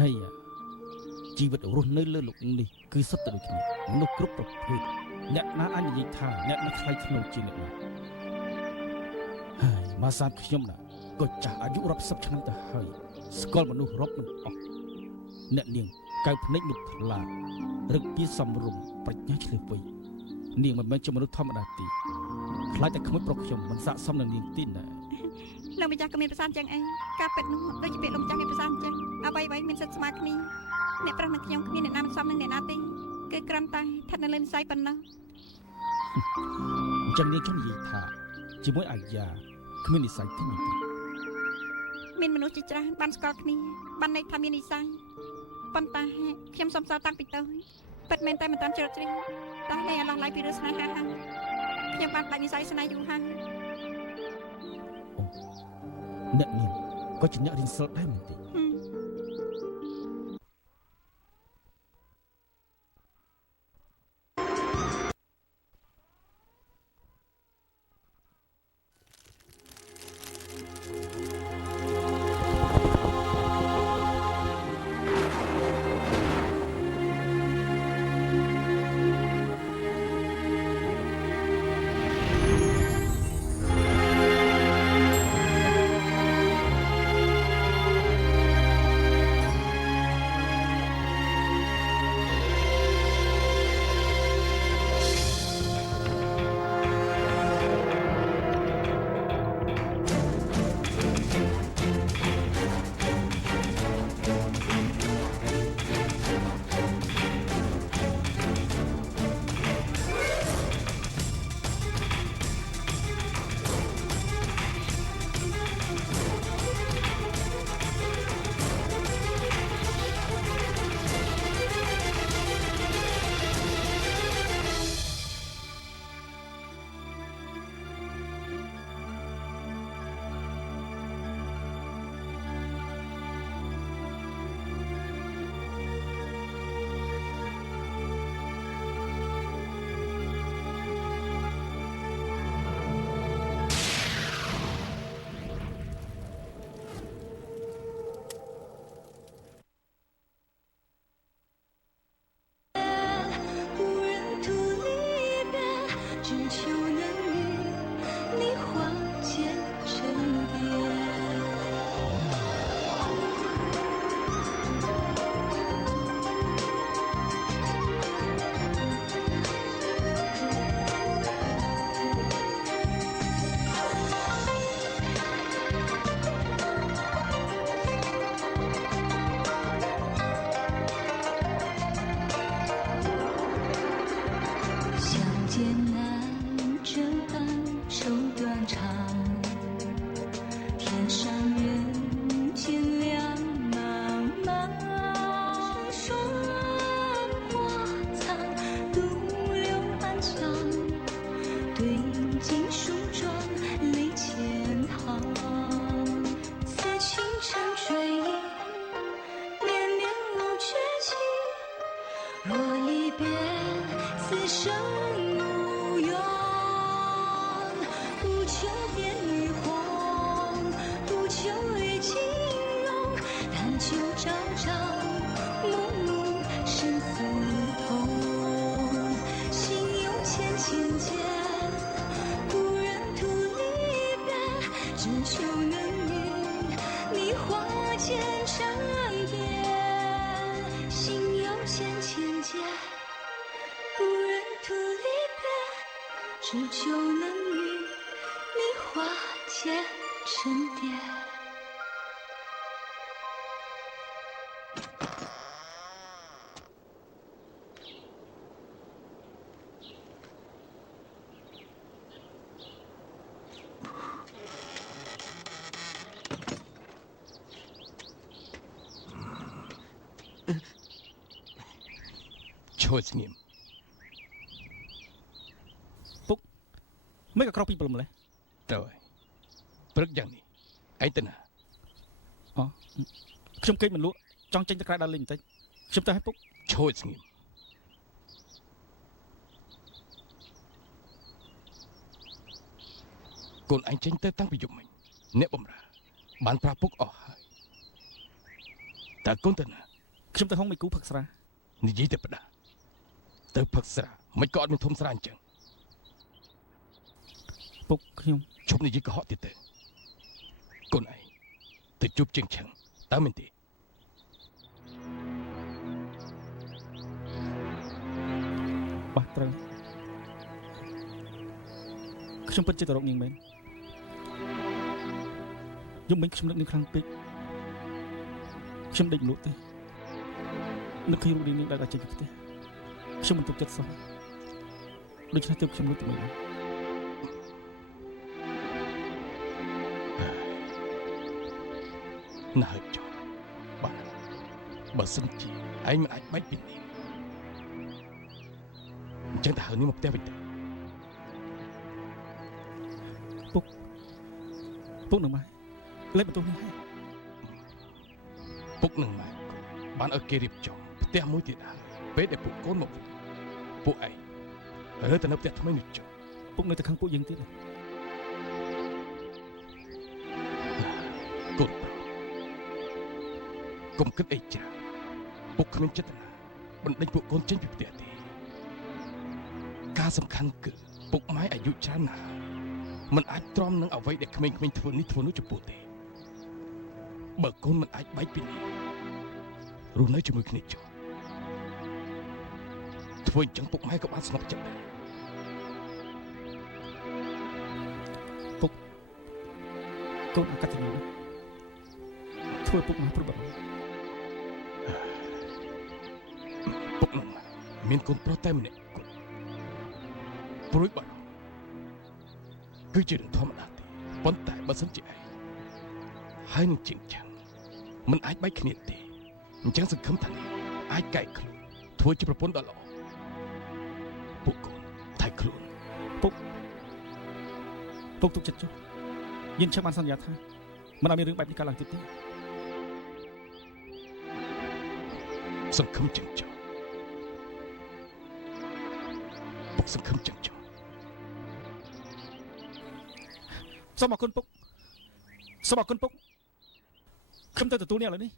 ហើយជីវិតរស់នៅលើលោកនេះគឺសុទ្ធតែដូចគ្នាមនុស្សគ្រប់ប្រភេទអ្នកណាអាចនិយាយថាអ្នកណាថ្លៃថ្នូរជាងអ្នកណាហើយមកសាទខ្ញុំណាក៏ចាស់អាយុរាប់សិបឆ្នាំទៅហើយស្គាល់មនុស្សរាប់មិនអស់អ្នកនាងកៅភ្នែកនោះថ្លារឹកពីសំរុំប្រាជ្ញាឆ្លៀសវៃនាងមិនមែនជាមនុស្សធម្មតាទេខ្លាចតែក្មួយប្រុសខ្ញុំមិនស័ក្តិសមនឹងនាងទីណាលោកម្ចាស់ក៏មានប្រសាសន៍ចឹងអីការពិតនោះដូចជាពាក្យលោកម្ចាស់មានប្រសាសន៍ចឹងអ្វីៗមានសិទ្ធិស្មើគ្នាអ្នកប្រុសនិងខ្ញុំគ្មានអ្នកណាមិនសមនឹងអ្នកណាទេគឺគ្រាន់តែស្ថិតនៅលើនិស័យប៉ុណ្ណោះអញ្ចឹងនាងចង់និយាយថាជាមួយអាយ៉ាគ្មាននិស័យទេមានមនុស្សជាច្រើនបានស្គាល់គ្នាបានន័យថាមាននិស័យប៉ុន្តែខ្ញុំសុំសល់តាំងពីតូចពិតមែនតែមិនតាមជ្រុលជ្រៅតែលែងអាឡោះឡៃពីរឿងស្នេហាហើយខ្ញុំបានបាច់និស័យស្នេហ៍យូរហើយអ្នកនាងក៏ជាអ្នករៀនសិលដែរមែនទេ只求能与你化解成蝶。ឈួតស្ងៀមមិនក៏ក្រោកពីព្រលឹមម្លេះទៅហើយព្រឹកយ៉ាងនេះឯងទៅណាអូខ្ញុំគេចមិនលក់ចង់ចេញទៅក្រៅដើរលេងបន្តិចខ្ញុំទៅឲ្យពុកឈួតស្ងៀមកូនឯងចេញទៅតាំងពីយប់មិញអ្នកបំរើបានប្រាប់ពុកអស់ហើយ តើកូនទៅណា ខ្ញុំទៅហុងមីគូផឹកស្រា និយាយតែផ្ដាទៅផឹកស្រាមិនក៏អត់មានធំស្រាអញ្ចឹង ពុកខ្ញុំ ឈប់និយាយកុហកទៀតទៅកូនឯងទៅជួបជាងឆឹងតើមែនទេ បាត់ត្រូវខ្ញុំពិតជាទៅរកនាងមែនយំមិញខ្ញុំនឹកនាងខ្លាំងពេកខ្ញុំដេកលក់ទេនឹកឃើញរូបនាងដើរចេញពីផ្ទះខ្ញុំមិនទុកចិត្តសោះដូច្នេះទើបខ្ញុំលក់ទៅវិញ ណាស់ហើយចុះបាទបើសិនជាឯងមិនអាចបាច់ពីនេះអញ្ចឹងទៅហៅនេះមកផ្ទះវិញទៅ ពុកនឹងម៉ែលេបបន្ទោសនេះហើយ ពុកនឹងម៉ែបានឲ្យគេរៀបចំផ្ទះមួយទៀតហើយពេលដែលពួកកូនមកវិញពួកឯងរើទៅនៅផ្ទះថ្មីនេះចុះ ពុកនៅតែខឹងពួកយើងទៀត កូនប្រុសកុំគិតអីច្រើនពុកគ្មានចេតនាបណ្ដេញពួកកូនចេញពីផ្ទះទេការសំខាន់គឺពុកម៉ែអាយុច្រើនណាស់មិនអាចទ្រាំនឹងអ្វីដែលក្មេងៗធ្វើនេះធ្វើនោះចំពោះទេបើកូនមិនអាចបែកពីនេះរស់នៅជាមួយគ្នាចុះធ្វើអញ្ចឹងពុកម៉ែក៏បានស្ងប់ចិត្តដែរ កូនអកតញ្ញូធ្វើពុកម៉ែព្រួយបារម្ភ ពុកនឹងម៉ែមានកូនប្រុសតែម្នាក់គត់ព្រួយបារម្ភគឺជារឿងធម្មតាទេប៉ុន្តែបើសិនជាឯងហើយនឹងជាងចឹងមិនអាចបែកគ្នាទេអញ្ចឹងសង្ឃឹមថានេះអាចកែខ្លួនធ្វើជាប្រពន្ធដ៏ល្អពួកកូនថៃខ្លួន ពុកទុកចិត្តចុះយើងចាំបានសន្យាថាមិនឲ្យមានរឿងបែបនេះកើតឡើងទៀតទេ សង្ឃឹមចឹងចុះពុកសង្ឃឹមចឹងចុះ សូមអរគុណពុកសូមអរគុណពុកខ្ញុំទៅទទួលនេះឥឡូវនេះ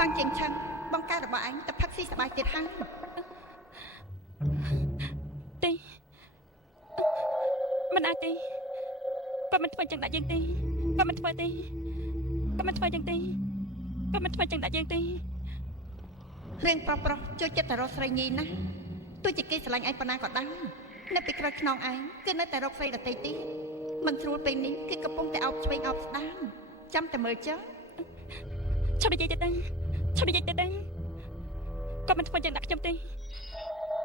ហ្វាំងជាងឆឹងបងកែរបស់អញទៅផឹកស៊ីសប្បាយទៀតហើយ ទេមិនអាចទេគាត់មិនធ្វើចឹងដាក់យើងទេគាត់មិនធ្វើទេគាត់មិនធ្វើចឹងទេគាត់មិនធ្វើចឹងដាក់យើងទេ រឿងប្រុសជួយចិត្តតែរកស្រីញីណាស់ទោះជាគេស្រឡាញ់ឯងប៉ុណ្ណាក៏ដោយនៅពីក្រោយខ្នងឯងគឺនៅតែរកស្រីដទៃទៀតមិនស្រួលពេលនេះគឺកំពុងតែអោបឆ្វេងអោបស្ដាំចាំតែមើលចុះ ឈប់និយាយទៅដឹងឈប់និយាយទៅដឹងគាត់មិនធ្វើចឹងដាក់ខ្ញុំទេ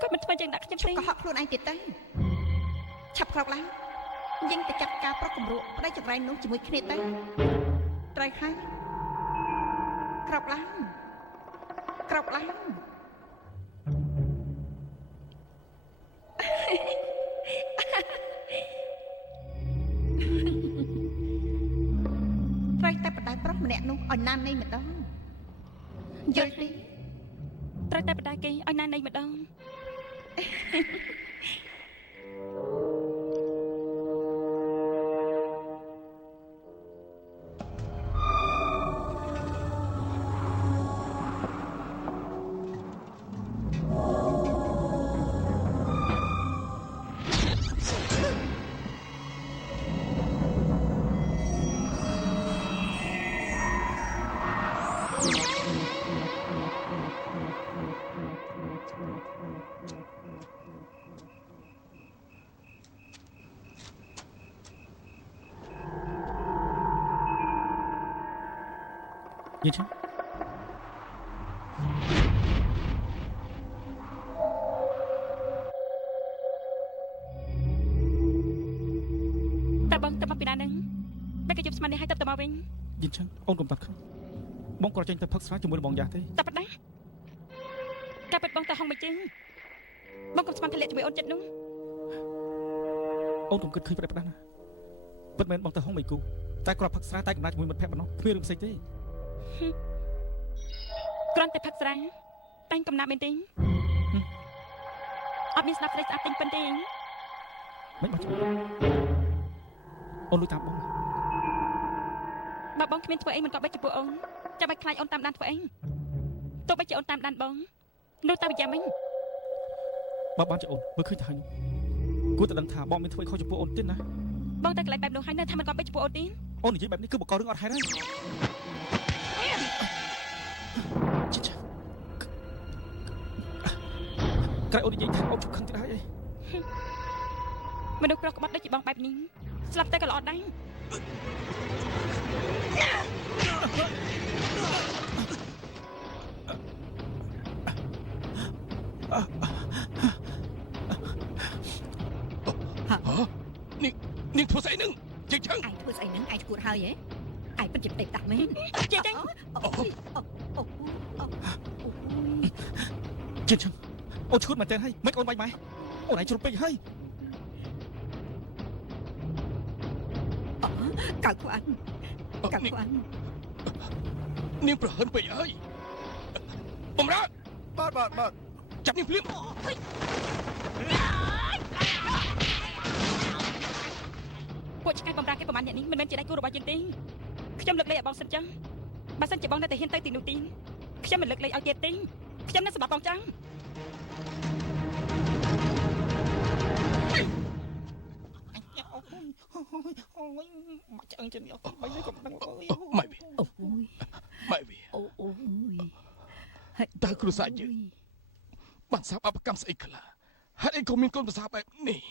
គាត់មិនធ្វើចឹងដាក់ខ្ញុំទេ កុហកខ្លួនឯងទៀតទៅឆាប់ក្រោកឡើងយើងទៅចាត់ការប្រុសគំរក់ប្តីចង្រៃនោះជាមួយគ្នាទៅត្រូវហើយក្រោកឡើងក្រោកឡើង ត្រូវតែបដៅប្រុសម្នាក់នោះឲ្យណាននៃម្ដងយល់ទេ ត្រូវតែបដាគេឲ្យណាននៃម្ដង យល់ទេ តែបងទៅមកពីណានឹងបែរក៏ជប់ស្មាននេះឲ្យទៅមកវិញ យល់ចឹងអូនកុំតាត់ខឹងបងក៏ចេញទៅផឹកស្រាជាមួយបងយ៉ាទេ តែប៉ុណ្ណាការពិតបងទៅហងមិនជឹងបងកុំស្មានធ្លាក់ជាមួយអូនចិត្តនោះ អូនកុំគិតឃើញប្រេះផ្ដាស់ណាពិតមែនបងទៅហុងមិនគូតែគ្រាន់ផឹកស្រាតែកំណាចជាមួយមិត្តភក្តិប៉ុណ្ណោះគ្មានរឿងផ្សេងទេ គ្រាន់តែផឹកស្រាតែកំណាប់មែនទេ អត់មានស្ដាប់ស្ដីស្អាតទិញប៉ុណ្ទេ មិនបាច់អូនលុយតាមបង បើបងគ្មានធ្វើអីមិនក៏បិទចំពោះអូនចាំបាច់ខ្លាចអូនតាមដានធ្វើអីទោះបីជាអូនតាមដានបងនោះតែយ៉ាងម៉េច បើបានជាអូនមើលឃើញទៅហើយនោះគួរតែដឹងថាបងមានធ្វើខុសចំពោះអូនទៀតណា បងតែកន្លែងបែបនោះហើយនៅថាមិនក៏បិទចំពោះអូនទេ អូននិយាយបែបនេះគឺបង្ករឿងអត់ហេតុហើយក្រែអូននិយាយថាអូនជប់ខឹងទៀតហើយអី មនុស្សប្រុសក្បត់ដូចជាបងបែបនេះស្លាប់តែក៏ល្អដែរ នាងធ្វើស្អីនឹងជាចឹង ឯងធ្វើស្អីហ្នឹងឯងឈួតហើយហ៎ឯងពិតជាផ្ទៃដាក់មែន ជាចឹង ជាចឹងអូនឈួតមែនតើហើយមិនអូនបាច់ម៉ែអូនឯងជ្រុលពេកហើយក ៅខ្វាន់កៅខ្វាន់ នាងប្រហិនពេកហើយបំរើ បាទ ចាប់នាងភ្លាម ពួកឆ្កែបំរើគេប្រហែលអ្នកនេះមិនមែនជាដៃគូរបស់យើងទេខ្ញុំលើកលែងឲ្យបងសិនចឹងបើសិនជាបងនៅតែហ៊ានទៅទីនោះទីខ្ញុំមិនលើកលែងឲ្យទៀតទេខ្ញុំនឹងសម្រាប់បងចឹង អូយមកឆ្អឹងចឹងអត់បីក៏មិនដឹងអើយ ម៉ែវា អូយ ម៉ែវា អូយ តើគ្រួសារយើងបានសាបអបកម្មស្អីខ្លះហេតុអីក៏មានកូនប្រសាបែបនេះ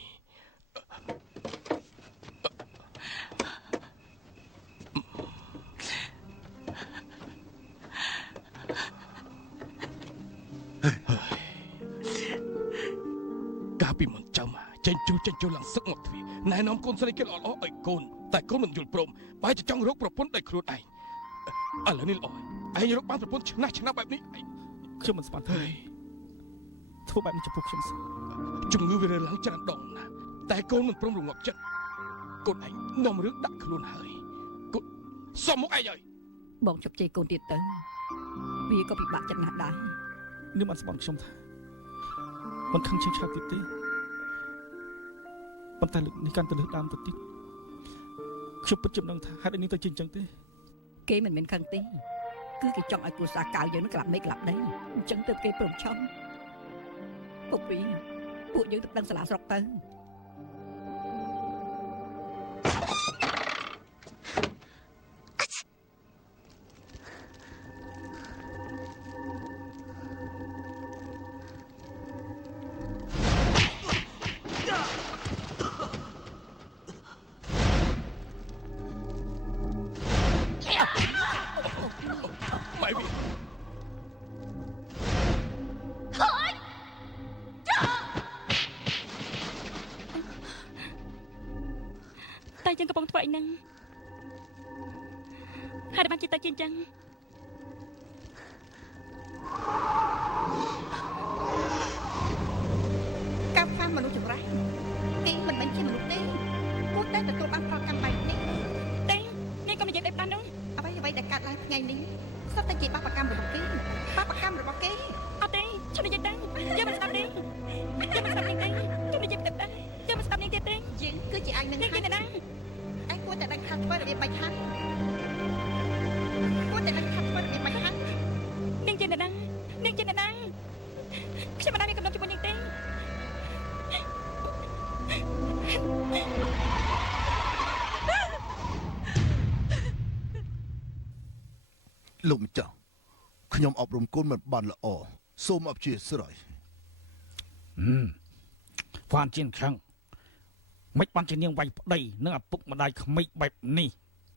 កាលពីមុនចាំចេញចូលឡើងសឹកមកទ្វារណែនាំកូនស្រីគេល្អៗឲ្យកូនតែកូនមិនយល់ព្រមបែរជាចង់រកប្រពន្ធដោយខ្លួនឯងឥឡូវនេះល្អឯងរកបានប្រពន្ធឆ្នះបែបនេះ ខ្ញុំមិនស្មានទេធ្វើបែបនេះចំពោះខ្ញុំសោះ ជំងឺវារើឡើងច្រើនដងណាស់តែកូនមិនព្រមរងាប់ចិត្តកូនឯងនាំរឿងដាក់ខ្លួនហើយកូនសុំមកឯងហើយ បងជប់ជ័យកូនទៀតទៅវាក៏ពិបាកចិត្តណាស់ដែរ នេះបានស្បងខ្ញុំថាមិនខឹងឆេះឆាប់ទៀតទេប៉ុន្តែលើកនេះកាន់តែលើសដើមទៅទៀតខ្ញុំពិតជាមិនដឹងថាហេតុអីនេះទៅជាអញ្ចឹងទេ គេមិនមែនខឹងទេគឺគេចង់ឲ្យគ្រួសារកៅយើងនឹងក្លាប់មេក្លាប់ដីអញ្ចឹងទើបគេព្រមឆំពួកយើងទៅដឹងសាលាស្រុកទៅ ម៉ែវា តែយើងកំពុងធ្វើអីហ្នឹងហើយបានជិះទៅជាអញ្ចឹង កម្មខាងមនុស្សចម្រាស់គេមិនមែនជាមនុស្សទេគួរតែទទួលបានផលកម្មបែបនេះ ទេនេះក៏និយាយបែបបាននោះ អ្វីដែលកើតឡើងថ្ងៃនេះសុទ្ធតែជាបាបកម្មរបស់គេបាបកម្មរបស់គេ អត់ទេឈប់និយាយទៅយើងមិនស្ដាប់ទេយើងមិនស្ដាប់នេះទេជុំនិយាយទៅដែរយើងមិនស្ដាប់នេះទៀតទេ យើងគឺជាឯងនឹង នេះគេណា ឯងគួរតែដឹងថាធ្វើរបៀបបាច់ខាងគួរតែដឹងថាធ្វើរបៀបបាច់ខាង នាងជាអ្នកណានាងជាអ្នកណាខ្ញុំមិនដែលមានកំណត់ជាមួយនាងទេ លោកម្ចាស់ខ្ញុំអប់រំកូនមិនបានល្អសូមអព្យាស្រ័យ វ៉ានជាងខឹងមិនបានជានាងវាយប្តីនឹងឪពុកម្ដាយក្មេកបែបនេះ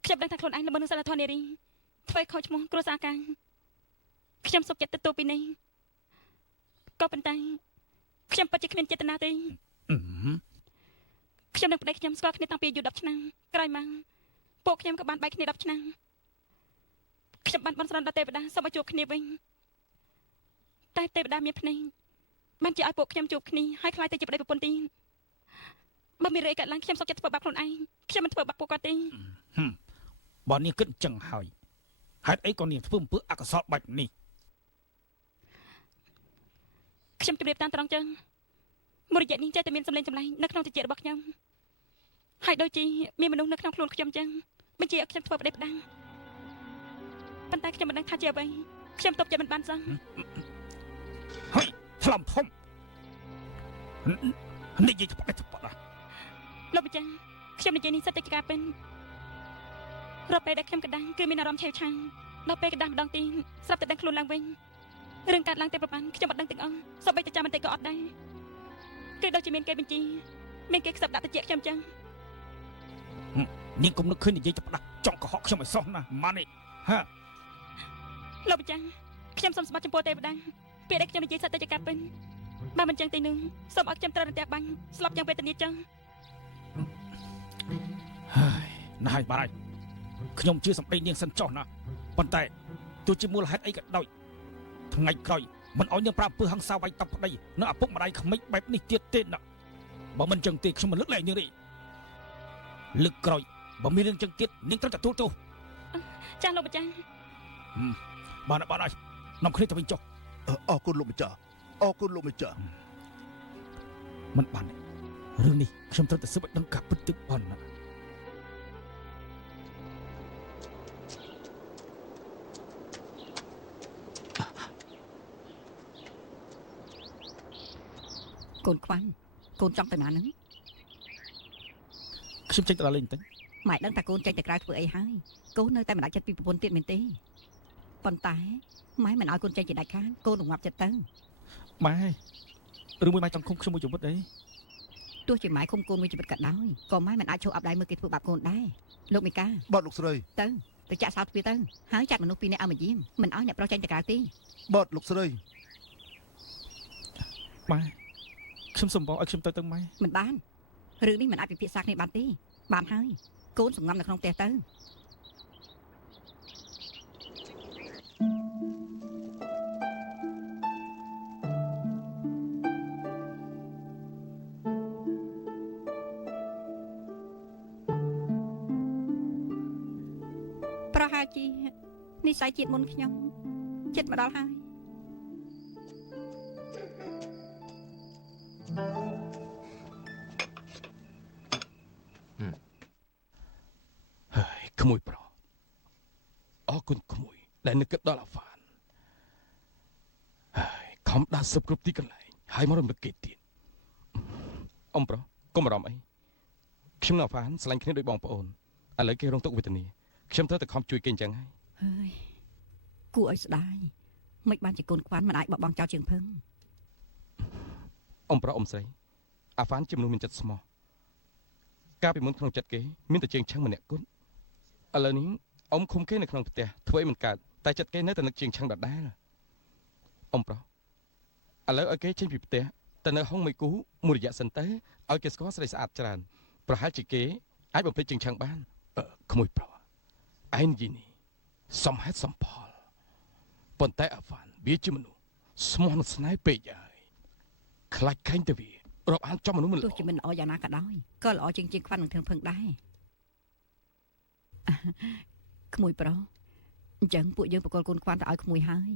ខ្ញុំដឹងថាខ្លួនឯងល្មើសនឹងសិលធម៌នារីធ្វើខុសឈ្មោះគ្រួសារកាំងខ្ញុំសុខចិត្តទទួលពីនេះក៏ប៉ុន្តែខ្ញុំពិតជាគ្មានចេតនាទេខ្ញុំនឹងប្តីខ្ញុំស្គាល់គ្នាតាំងពីអាយុ10ឆ្នាំក្រោយមកពួកខ្ញុំក៏បានបែកគ្នា10ឆ្នាំខ្ញុំបានបន់ស្រន់ដល់ទេវតាសូមឲ្យជួបគ្នាវិញតែទេវតាមានភ្នែកបានជាឲ្យពួកខ្ញុំជួបគ្នាហើយខ្លាចទៅជាប្តីប្រពន្ធទីបើមានរឿងអីកើតឡើងខ្ញុំសុខចិត្តធ្វើបាបខ្លួនឯងខ្ញុំមិនធ្វើបាបពួកគាត់ទេ បើនាងគិតអញ្ចឹងហើយហេតុអីក៏នាងធ្វើអំពើអកុសលបែបនេះ ខ្ញុំជម្រាបតាមត្រង់ចឹង មួយរយៈនេះចេះតែមានសម្លេងចម្លែងនៅក្នុងចិត្តរបស់ខ្ញុំហើយដូចជាមានមនុស្សនៅក្នុងខ្លួនខ្ញុំចឹងបញ្ជាឲ្យខ្ញុំធ្វើប្តីផ្ដាំប៉ុន្តែខ្ញុំមិនដឹងថាជាអ្វីខ្ញុំទប់ចិត្តមិនបានសោះ ហើយថ្លំធំនិយាយច្បាស់ណាស់ លោកម្ចាស់ខ្ញុំនិយាយនេះសិតតែជាការពិតរាល់ពេលដែលខ្ញុំកណ្ដាំគឺមានអារម្មណ៍ឆេវឆាំងដល់ពេលកណ្ដាំម្ដងទីស្រាប់តែដឹងខ្លួនឡើងវិញរឿងកើតឡើងតែប្រហែលខ្ញុំមិនដឹងទាំងអស់សូម្បីតែចាំមិនតិចក៏អត់ដែរគឺដូចជាមានគេបញ្ជាមានគេខ្សឹបដាក់តិចខ្ញុំចឹង នាងកុំនឹកឃើញនិយាយច្បាស់ចង់កុហកខ្ញុំឲ្យសោះណាម៉ានេះហា លោកម្ចាស់ខ្ញុំសូមស្បាត់ចំពោះទេវតាពេលដែលខ្ញុំនិយាយសិតតែជាការពិតបើមិនចឹងទេនោះសូមឲ្យខ្ញុំត្រូវរន្ទះបាញ់ស្លាប់យ៉ាងវេទនាចឹង ហើយណាស់ហើយបាទខ្ញុំជឿសម្ដីនាងសិនចោះណាប៉ុន្តែទោះជាមូលហេតុអីក៏ដោយថ្ងៃក្រោយមិនឲ្យនាងប្រាប់ពើហង្សាវាយតប់ប្តីនៅឪពុកម្ដាយក្មេកបែបនេះទៀតទេណាបើមិនចឹងទេខ្ញុំមិនលើកលែងនាងទេលើកក្រោយបើមានរឿងចឹងទៀតនាងត្រូវទទួលទោស ចាស់លោកម្ចាស់ បានហើយនាំគ្នាទៅវិញចុះ អរគុណលោកម្ចាស់អរគុណលោកម្ចាស់ មិនបានទេរឿងនេះខ្ញុំត្រូវតែស៊ើបឲ្យដឹងការពិតទៅបានណា កូនខ្វាន់កូនចង់ទៅណានឹង ខ្ញុំចេញទៅដល់លេងបន្តិច ម៉ែដឹងថាកូនចេញទៅក្រៅធ្វើអីហើយកូននៅតែមិនដាច់ចិត្តពីប្រពន្ធទៀតមែនទេប៉ុន្តែម៉ែមិនឲ្យកូនចេញជាដាច់ខាតកូនរងាប់ចិត្តទៅ ម៉ែរឿងមួយម៉ែចង់ឃុំខ្ញុំមួយជីវិតអី ទោះជាម៉ែឃុំកូនមួយជីវិតក៏ដោយក៏ម៉ែមិនអាចឈប់អាប់ដៃមើលគេធ្វើបាបកូនដែរលោកមីកា បាទលោកស្រី ទៅចាក់សោទ្វារទៅហើយចាត់មនុស្សពីរនាក់ឲ្យមកយាមមិនឲ្យអ្នកប្រុសចេញទៅក្រៅទេ បាទលោកស្រី ម៉ែខ្ញុំសុំបងឲ្យខ្ញុំទៅម៉ែ មិនបានរឿងនេះមិនអាចពិភាក្សាគ្នាបានទេបានហើយកូនសំងំនៅក្នុងផ្ទះទៅប្រហែលជានិស័យជាតិមុនខ្ញុំចិត្តមកដល់ហើយ ហើយក្មួយប្រុសអរគុណក្មួយដែលនឹកគិតដល់អាហ្វានហើយខំដាក់សឹបគ្រប់ទីកន្លែងហើយមករំលឹកគេទៀតអ៊ំប្រុសកុំបារម្ភអីខ្ញុំនិងអាហ្វានស្រឡាញ់គ្នាដូចបងប្អូនឥឡូវគេរងទុក្ខវេទនាខ្ញុំត្រូវតែខំជួយគេអញ្ចឹងហើយ ហើយគួរឲ្យស្ដាយមិនបានជាកូនខ្វាន់មិនអាចបោះបង់ចោលជាងភឹង អ៊ំប្រុសអ៊ំស្រីអាហ្វានជាមនុស្សមានចិត្តស្មោះកាលពីមុនក្នុងចិត្តគេមានតែជាងឆឹងម្នាក់គត់ឥឡូវនេះអ៊ំឃុំគេនៅក្នុងផ្ទះធ្វើអីមិនកើតតែចិត្តគេនៅតែនឹកជាងឆឹងដដែលអ៊ំប្រុសឥឡូវឲ្យគេចេញពីផ្ទះទៅនៅហុងមួយគូមួយរយៈសិនទៅឲ្យគេស្គាល់ស្រីស្អាតច្រើនប្រហែលជាគេអាចបំភ្លេចជាងឆឹងបានក្មួយប្រុសឯងនិយាយនេះសំហេតុសំផលប៉ុន្តែអាហ្វានវាជាមនុស្សស្មោះនឹងស្នេហ៍ពេកហើយខ្លាចខែងទៅវារាប់អានចំមនុស្សមិន ទោះជាមិនល្អយ៉ាងណាក៏ដោយក៏ល្អជាងខ្វាន់នឹងធឹងភឹងដែរក្មួយប្រុសអញ្ចឹងពួកយើងបកលកូនខ្វាន់ទៅឲ្យក្មួយហើយ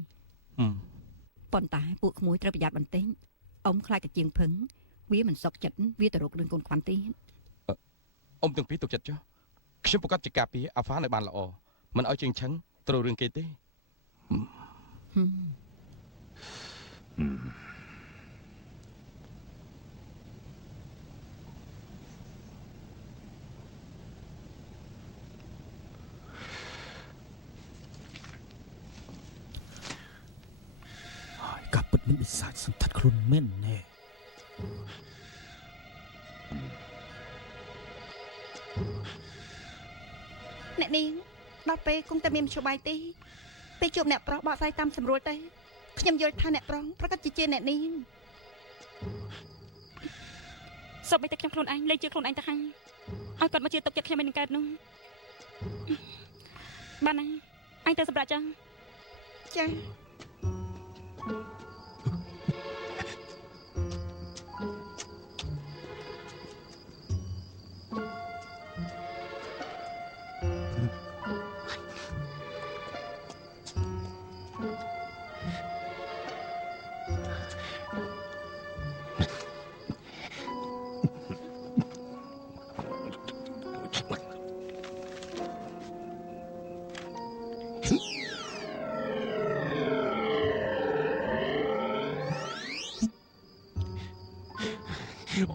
ប៉ុន្តែពួកក្មួយត្រូវប្រយ័ត្នបន្តិចអ៊ំខ្លាចតែជាងភឹងវាមិនសុខចិត្តវាទៅរករឿងកូនខ្វាន់ទៀត អ៊ំទាំងពីរទុកចិត្តចុះខ្ញុំប្រកាសជាការពារអាហ្វានឲ្យបានល្អមិនឲ្យជាងឆឹងត្រូវរឿងគេទេ ហើយការពិតមានបិសាចសន្ធិដ្ឋខ្លួនមែនណែ អ្នកនាងដល់ពេលគង់តែមានមជ្ឈបាយទេពេលជួបអ្នកប្រុសបកស្រាយតាមស្រួលទៅខ្ញុំយល់ថាអ្នកប្រុសប្រកាសជាអ្នកនាង សូម្បីតែខ្ញុំខ្លួនឯងលែងជឿខ្លួនឯងទៅហើយឲ្យគាត់មកជឿទុកចិត្តខ្ញុំមិននឹងកើតនោះបានណាអញទៅសម្រាប់ចឹង ចា កៅ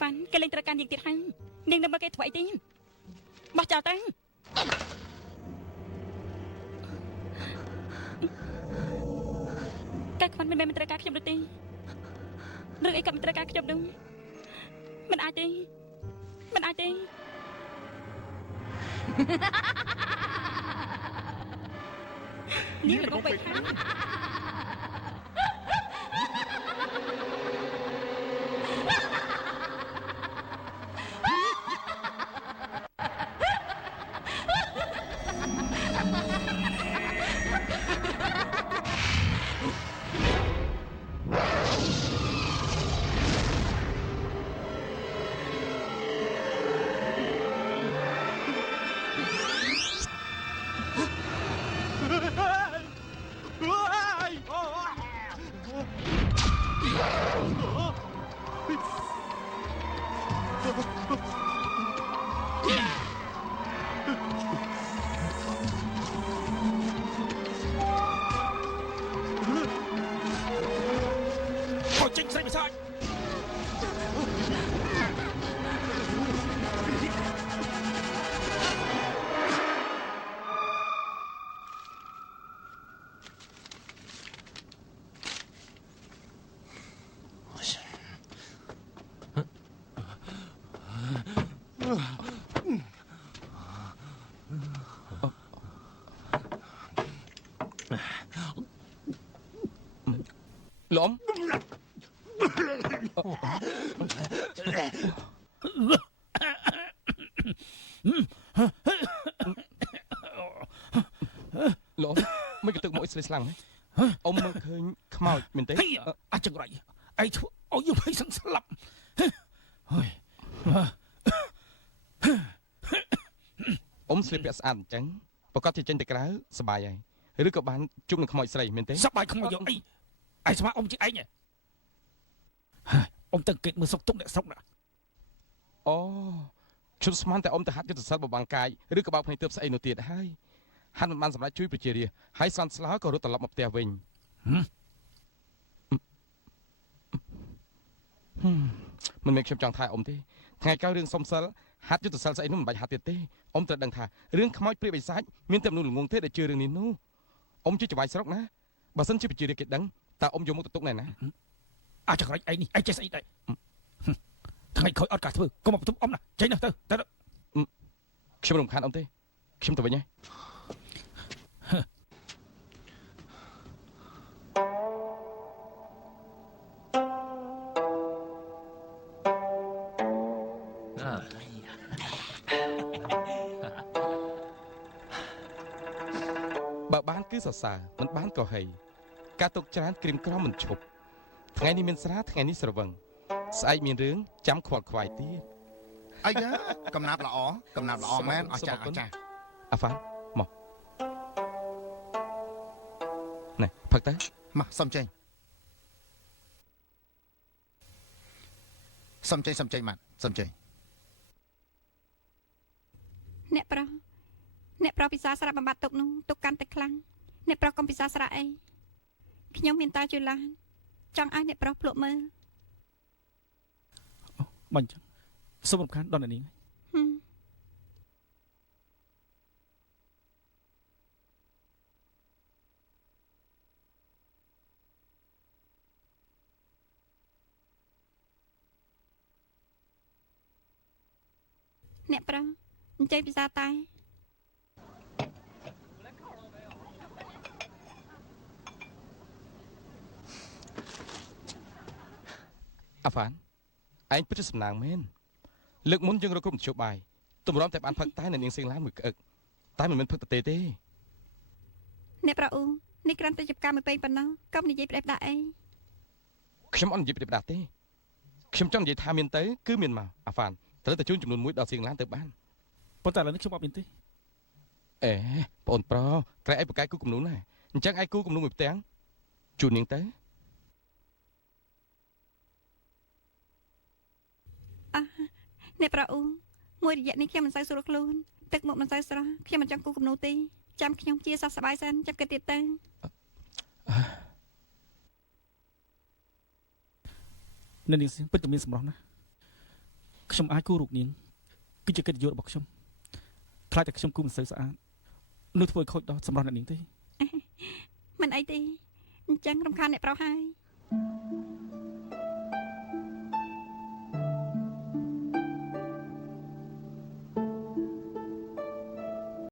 វ៉ាន់គេលេងត្រូវការនាងទៀតហើយនាងនៅមើលគេធ្វើអីទៀតបោះចោលទៅកៅវ៉ាន់មិនមែនមិនត្រូវការខ្ញុំទេឬអីក៏មិនត្រូវការខ្ញុំនោះមិនអាចទេមិនអាចទេនាងល្ងងពេកហើយចេញស្រីមិនសាច់លោកអ៊ំលោកមិនក៏ទឹកមកស្រីស្លាំងអ៊ំមើលឃើញខ្មោចមែនទេអាចង្រៃអីធ្វើឲ្យយើងភ័យសឹងស្លាប់ហើយអ៊ំស្លៀកពាក់ស្អាតអញ្ចឹងប្រកាសជាចេញទៅក្រៅសប្បាយហើយឬក៏បានជួបនឹងខ្មោចស្រីមែនទេសប្បាយខ្មោចយកអីឯងស្មាអ៊ំជាឯងអ៊ំទៅគេមើលសុកទុកអ្នកស្រុកណាអូខ្ញុំស្មានតែអ៊ំទៅហាត់យុទ្ធសាស្ត្របបាំងកាយឬក៏បោកភ្នែកទើបស្អីនោះទៀតហើយហាត់មិនបានសម្រាប់ជួយប្រជារាស្ត្រហើយស្វាន់ស្លោក៏រត់ត្រឡប់មកផ្ទះវិញមិនមែនខ្ញុំចង់ថាអ៊ំទេថ្ងៃក្រោយរឿងសុំសិលហាត់យុទ្ធសាស្ត្រស្អីនោះមិនបាច់ហាត់ទៀតទេអ៊ំត្រូវដឹងថារឿងខ្មោចព្រាយបិសាចមានតែមនុស្សល្ងងទេដែលជឿរឿងនេះនោះអ៊ំជាចៅស្រុកណាបើសិនជាប្រជារាស្ត្រគេដឹងតើអ៊ំយកមុខទៅទុកណែណាអាចង្រៃឯងនេះឯងចេះស្អីដែរថ្ងៃក្រោយអត់ការធ្វើកុំមកបន្ទប់អ៊ំណាចេញទៅខ្ញុំរំខានអ៊ំទេខ្ញុំទៅវិញហើយបើបានគឺសរសើរមិនបានក៏ហីការទុកច្រើនក្រៀមក្រំមិនឈប់ថ្ងៃនេះមានស្រាថ្ងៃនេះស្រវឹងស្អែកមានរឿងចាំខ្វល់ខ្វាយទៀតអាយ៉ាកំណាប់ល្អមែនអស្ចារ្យអាហ្វានមកណែផឹកទៅមកសុំចេញម៉ាត់សុំចេញអ្នកប្រុសពិសាស្រាប់បំបត្តិទុកនោះទុកកាន់តែខ្លាំងអ្នកប្រុសកុំពិសាស្រាអីខ្ញុំមានតាជូឡានចង់ឲ្យអ្នកប្រុសភ្លក់មើលមិនចឹងសូមរំខានដល់នាងអ្នកប្រុសអញ្ជើញពិសាតែ អាហ្វានឯងពិតជាសំណាងមែនលើកមុនយើងរកគ្រប់នយោបាយតម្រាំតែបានផឹកតែនៅនាងសៀងឡានមួយក្អឹកតែមិនមែនផឹកតេទេ អ្នកប្រអ៊ូនេះគ្រាន់តែជាការមួយពេកប៉ុណ្ណោះកុំនិយាយផ្ដេសផ្ដាស់អី ខ្ញុំអត់និយាយពីផ្ដាស់ទេខ្ញុំចង់និយាយថាមានទៅគឺមានមកអាហ្វានត្រូវតែជូនចំនួន1ដល់សៀងឡានទៅបាន ប៉ុន្តែឥឡូវនេះខ្ញុំអត់មានទេ អេបងអូនប្រុសក្រែឯងបកកាយគូគំនូនណាអញ្ចឹងឯងគូគំនូនមួយផ្ទាំងជូននាងទៅ អ្នកប្រអ៊ូមួយរយៈនេះខ្ញុំមិនសូវស្រួលខ្លួនទឹកមុខមិនសូវស្រស់ខ្ញុំមិនចង់គូគំនូទេចាំខ្ញុំជាសះស្បើយសិនចាំគិតទៀតទៅ នៅនាងសៀងពិតតែមានសម្រស់ណាស់ខ្ញុំអាចគូរូបនាងគឺជាកិត្តិយសរបស់ខ្ញុំខ្លាចតែខ្ញុំគូមិនសូវស្អាតនោះធ្វើឲ្យខូចដល់សម្រស់អ្នកនាងទេ មិនអីទេអញ្ចឹងរំខានអ្នកប្រុសហើយ